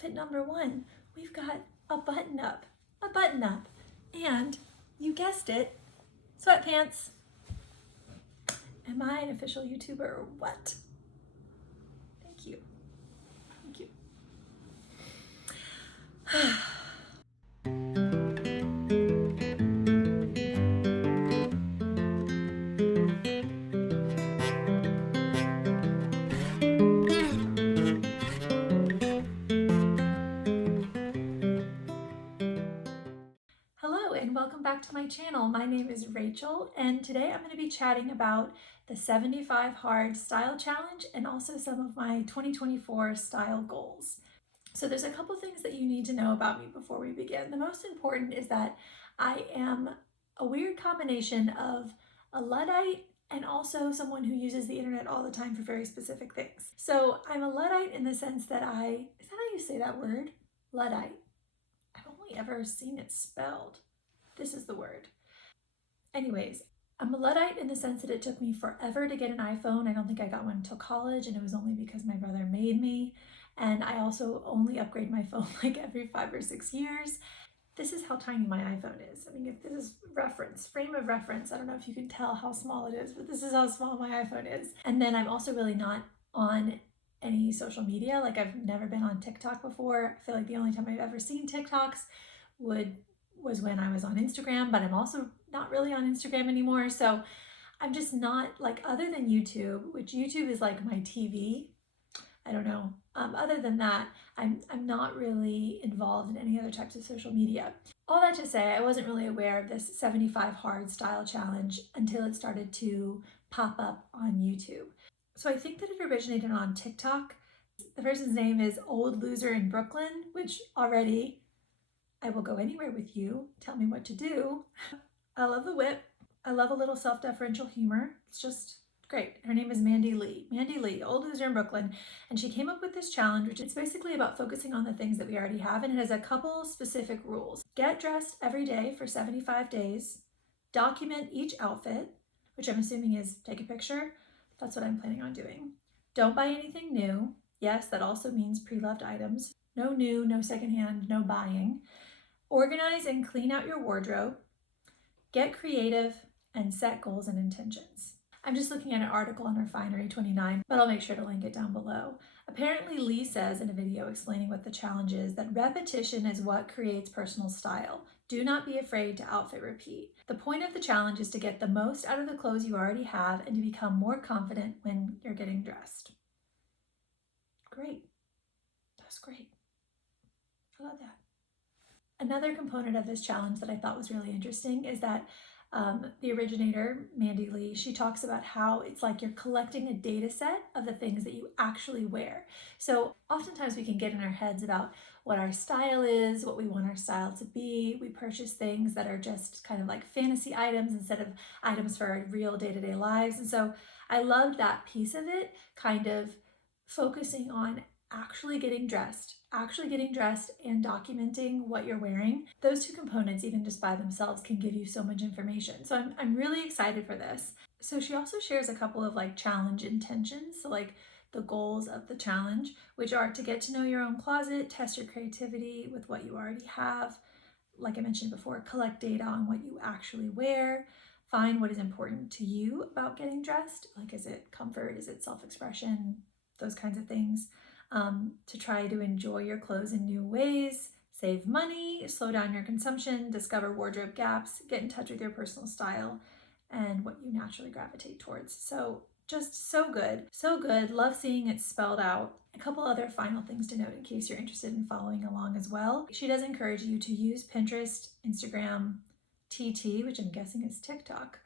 outfit number 1, we've got a button up, and you guessed it, sweatpants. Am I an official YouTuber or what? Thank you. Thank you. Hello and welcome back to my channel. My name is Rachel and today I'm going to be chatting about the 75 Hard Style Challenge and also some of my 2024 style goals. So there's a couple things that you need to know about me before we begin. The most important is that I am a weird combination of a Luddite and also someone who uses the internet all the time for very specific things. So I'm a Luddite in the sense that is that how you say that word? Luddite. I've only ever seen it spelled. This is the word. Anyways, I'm a Luddite in the sense that it took me forever to get an iPhone. I don't think I got one until college, and it was only because my brother made me. And I also only upgrade my phone like every 5 or 6 years. This is how tiny my iPhone is. I mean, if this is frame of reference, I don't know if you can tell how small it is, but this is how small my iPhone is. And then I'm also really not on any social media. Like I've never been on TikTok before. I feel like the only time I've ever seen TikToks was when I was on Instagram, but I'm also not really on Instagram anymore. So I'm just not like, other than YouTube, which YouTube is like my TV. I don't know. Other than that, I'm not really involved in any other types of social media. All that to say, I wasn't really aware of this 75 Hard Style Challenge until it started to pop up on YouTube. So I think that it originated on TikTok. The person's name is Old Loser in Brooklyn, which already, I will go anywhere with you. Tell me what to do. I love the whip. I love a little self-deferential humor. It's just great. Her name is Mandy Lee. Mandy Lee, Old Loser in Brooklyn. And she came up with this challenge, which is basically about focusing on the things that we already have. And it has a couple specific rules. Get dressed every day for 75 days. Document each outfit, which I'm assuming is take a picture. That's what I'm planning on doing. Don't buy anything new. Yes, that also means pre-loved items. No new, no secondhand, no buying. Organize and clean out your wardrobe. Get creative and set goals and intentions. I'm just looking at an article on Refinery 29, but I'll make sure to link it down below. Apparently, Lee says in a video explaining what the challenge is that repetition is what creates personal style. Do not be afraid to outfit repeat. The point of the challenge is to get the most out of the clothes you already have and to become more confident when you're getting dressed. Great. That's great. I love that. Another component of this challenge that I thought was really interesting is that the originator, Mandy Lee, she talks about how it's like you're collecting a data set of the things that you actually wear. So oftentimes we can get in our heads about what our style is, what we want our style to be. We purchase things that are just kind of like fantasy items instead of items for our real day-to-day lives. And so I loved that piece of it, kind of focusing on actually getting dressed and documenting what you're wearing. Those two components, even just by themselves, can give you so much information. So I'm really excited for this. So she also shares a couple of like challenge intentions. So like the goals of the challenge, which are to get to know your own closet, test your creativity with what you already have. Like I mentioned before, collect data on what you actually wear. Find what is important to you about getting dressed. Like, is it comfort? Is it self-expression? Those kinds of things. To try to enjoy your clothes in new ways, save money, slow down your consumption, discover wardrobe gaps, get in touch with your personal style and what you naturally gravitate towards. So just so good, so good. Love seeing it spelled out. A couple other final things to note in case you're interested in following along as well. She does encourage you to use Pinterest, Instagram, TT, which I'm guessing is TikTok.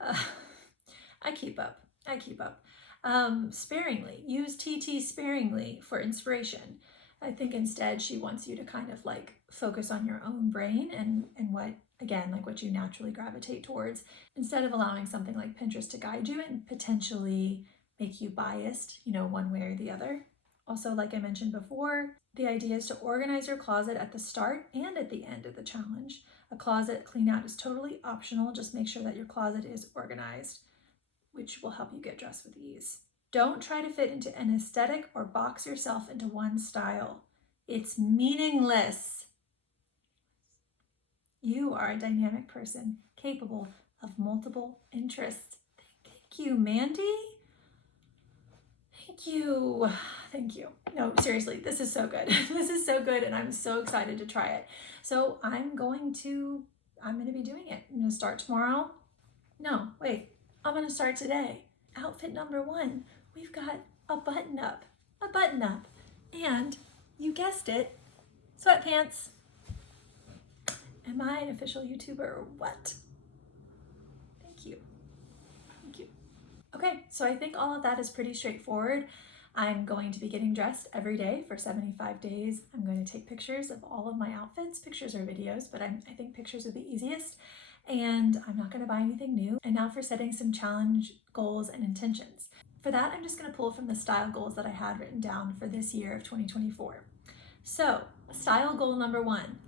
I keep up. Sparingly. Use TT sparingly for inspiration. I think instead she wants you to kind of like focus on your own brain and what, again, like what you naturally gravitate towards, instead of allowing something like Pinterest to guide you and potentially make you biased, one way or the other. Also, like I mentioned before, the idea is to organize your closet at the start and at the end of the challenge. A closet clean out is totally optional. Just make sure that your closet is organized, which will help you get dressed with ease. Don't try to fit into an aesthetic or box yourself into one style. It's meaningless. You are a dynamic person capable of multiple interests. Thank you, Mandy. Thank you. Thank you. No, seriously, this is so good. This is so good, and I'm so excited to try it. So I'm going to be doing it. I'm going to start tomorrow. No, wait. I'm going to start today. Outfit number 1. We've got a button up. A button up. And you guessed it, sweatpants. Am I an official YouTuber or what? Thank you. Thank you. Okay, so I think all of that is pretty straightforward. I'm going to be getting dressed every day for 75 days. I'm going to take pictures of all of my outfits, pictures or videos, but I think pictures are the easiest. And I'm not going to buy anything new. And now for setting some challenge goals and intentions. For that, I'm just going to pull from the style goals that I had written down for this year of 2024. So, style goal number 1,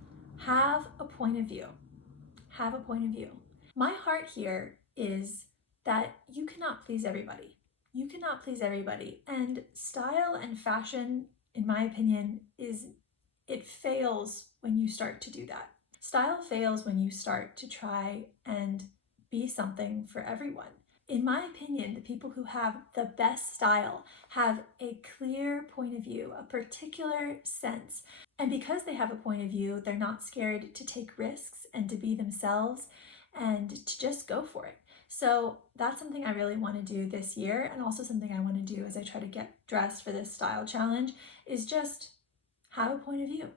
have a point of view. Have a point of view. My heart here is that you cannot please everybody. You cannot please everybody. And style and fashion, in my opinion, it fails when you start to do that. Style fails when you start to try and be something for everyone. In my opinion, the people who have the best style have a clear point of view, a particular sense. And because they have a point of view, they're not scared to take risks and to be themselves and to just go for it. So that's something I really want to do this year, and also something I want to do as I try to get dressed for this style challenge is just have a point of view.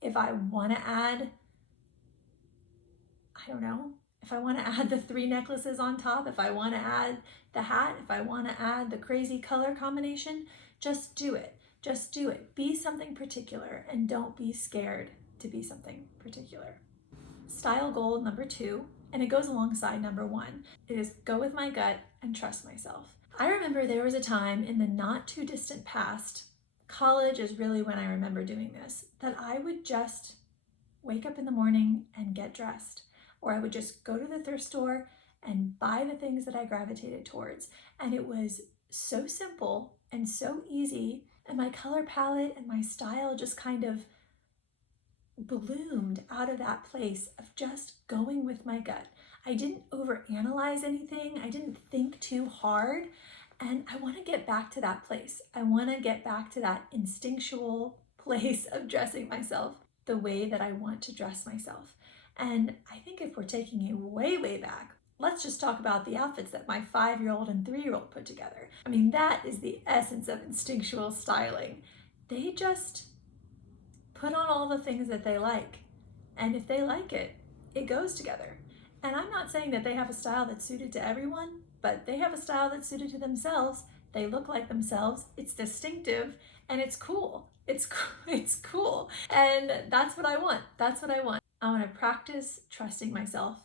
If I want to add, I don't know, if I want to add the 3 necklaces on top, if I want to add the hat, if I want to add the crazy color combination, just do it. Just do it. Be something particular and don't be scared to be something particular. Style goal number 2, and it goes alongside number 1, is go with my gut and trust myself. I remember there was a time in the not too distant past, college is really when I remember doing this, that I would just wake up in the morning and get dressed. Or I would just go to the thrift store and buy the things that I gravitated towards. And it was so simple and so easy, and my color palette and my style just kind of bloomed out of that place of just going with my gut. I didn't overanalyze anything. I didn't think too hard. And I want to get back to that place. I want to get back to that instinctual place of dressing myself the way that I want to dress myself. And I think if we're taking it way, way back, let's just talk about the outfits that my 5-year-old and 3-year-old put together. I mean, that is the essence of instinctual styling. They just put on all the things that they like. And if they like it, it goes together. And I'm not saying that they have a style that's suited to everyone, but they have a style that's suited to themselves. They look like themselves. It's distinctive and it's cool. It's cool. And that's what I want. That's what I want. I want to practice trusting myself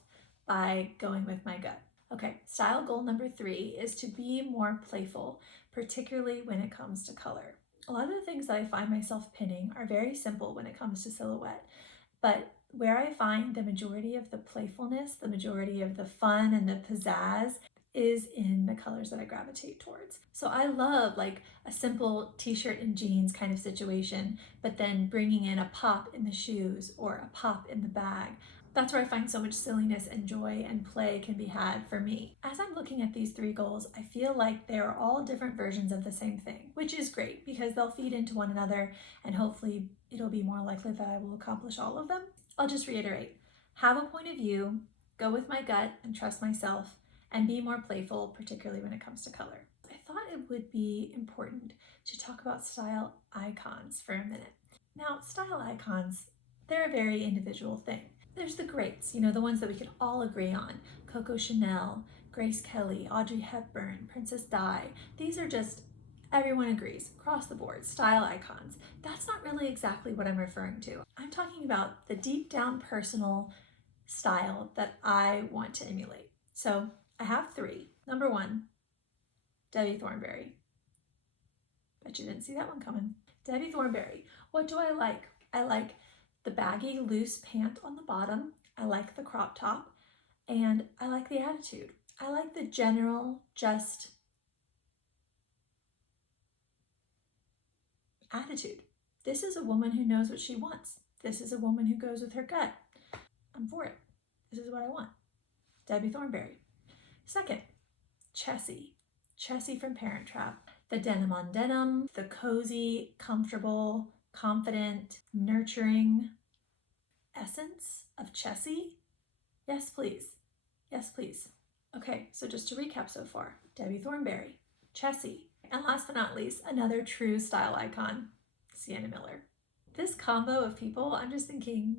by going with my gut. Okay, style goal number 3 is to be more playful, particularly when it comes to color. A lot of the things that I find myself pinning are very simple when it comes to silhouette, but where I find the majority of the playfulness, the majority of the fun and the pizzazz is in the colors that I gravitate towards. So I love like a simple t-shirt and jeans kind of situation, but then bringing in a pop in the shoes or a pop in the bag. That's where I find so much silliness and joy and play can be had for me. As I'm looking at these 3 goals, I feel like they are all different versions of the same thing, which is great because they'll feed into one another and hopefully it'll be more likely that I will accomplish all of them. I'll just reiterate, have a point of view, go with my gut and trust myself, and be more playful, particularly when it comes to color. I thought it would be important to talk about style icons for a minute. Now, style icons, they're a very individual thing. There's the greats, the ones that we can all agree on. Coco Chanel, Grace Kelly, Audrey Hepburn, Princess Di. These are just, everyone agrees, across the board, style icons. That's not really exactly what I'm referring to. I'm talking about the deep down personal style that I want to emulate. So I have 3. Number 1, Debbie Thornberry. Bet you didn't see that one coming. Debbie Thornberry. What do I like? I like the baggy, loose pant on the bottom. I like the crop top. And I like the attitude. I like the general, just attitude. This is a woman who knows what she wants. This is a woman who goes with her gut. I'm for it. This is what I want. Debbie Thornberry. Second, Chessie. Chessie from Parent Trap. The denim on denim, the cozy, comfortable, confident, nurturing essence of Chessie. Yes, please. Yes, please. Okay, so just to recap so far, Debbie Thornberry, Chessie, and last but not least, another true style icon, Sienna Miller. This combo of people, I'm just thinking,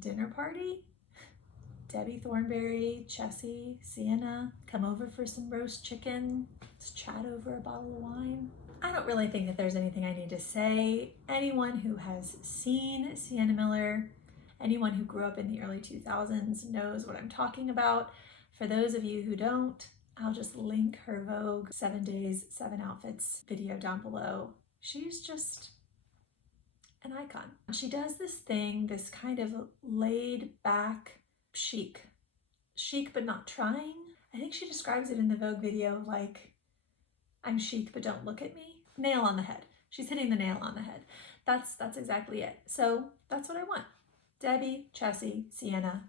dinner party? Debbie Thornberry, Chessie, Sienna, come over for some roast chicken, let's chat over a bottle of wine. I don't really think that there's anything I need to say. Anyone who has seen Sienna Miller, anyone who grew up in the early 2000s knows what I'm talking about. For those of you who don't, I'll just link her Vogue 7 Days, 7 Outfits video down below. She's just an icon. She does this thing, this kind of laid back chic but not trying. I think she describes it in the Vogue video like, I'm chic but don't look at me. Nail on the head. She's hitting the nail on the head. That's exactly it. So that's what I want. Debbie, Chessie, Sienna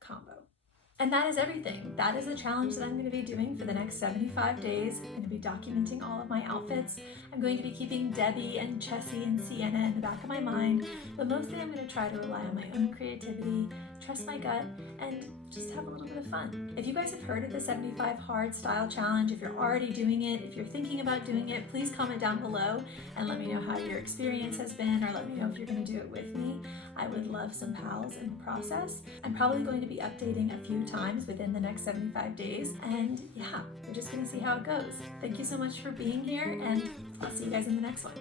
combo. And that is everything. That is a challenge that I'm going to be doing for the next 75 days. I'm going to be documenting all of my outfits. I'm going to be keeping Debbie and Chessie and Sienna in the back of my mind, but mostly I'm going to try to rely on my own creativity, trust my gut, and just have a little bit of fun. If you guys have heard of the 75 Hard Style Challenge, if you're already doing it, if you're thinking about doing it, please comment down below and let me know how your experience has been, or let me know if you're going to do it with me. I would love some pals in the process. I'm probably going to be updating a few times within the next 75 days, and yeah, we're just going to see how it goes. Thank you so much for being here, and I'll see you guys in the next one.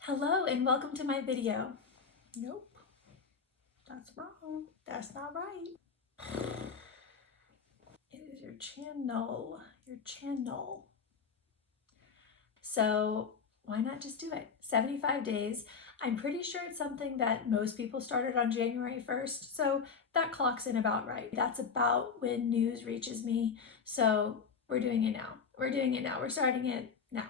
Hello and welcome to my video. Nope, that's wrong. That's not right. It is your channel. So why not just do it? 75 days. I'm pretty sure it's something that most people started on January 1st, so that clocks in about right. That's about when news reaches me, so we're doing it now. We're starting it now.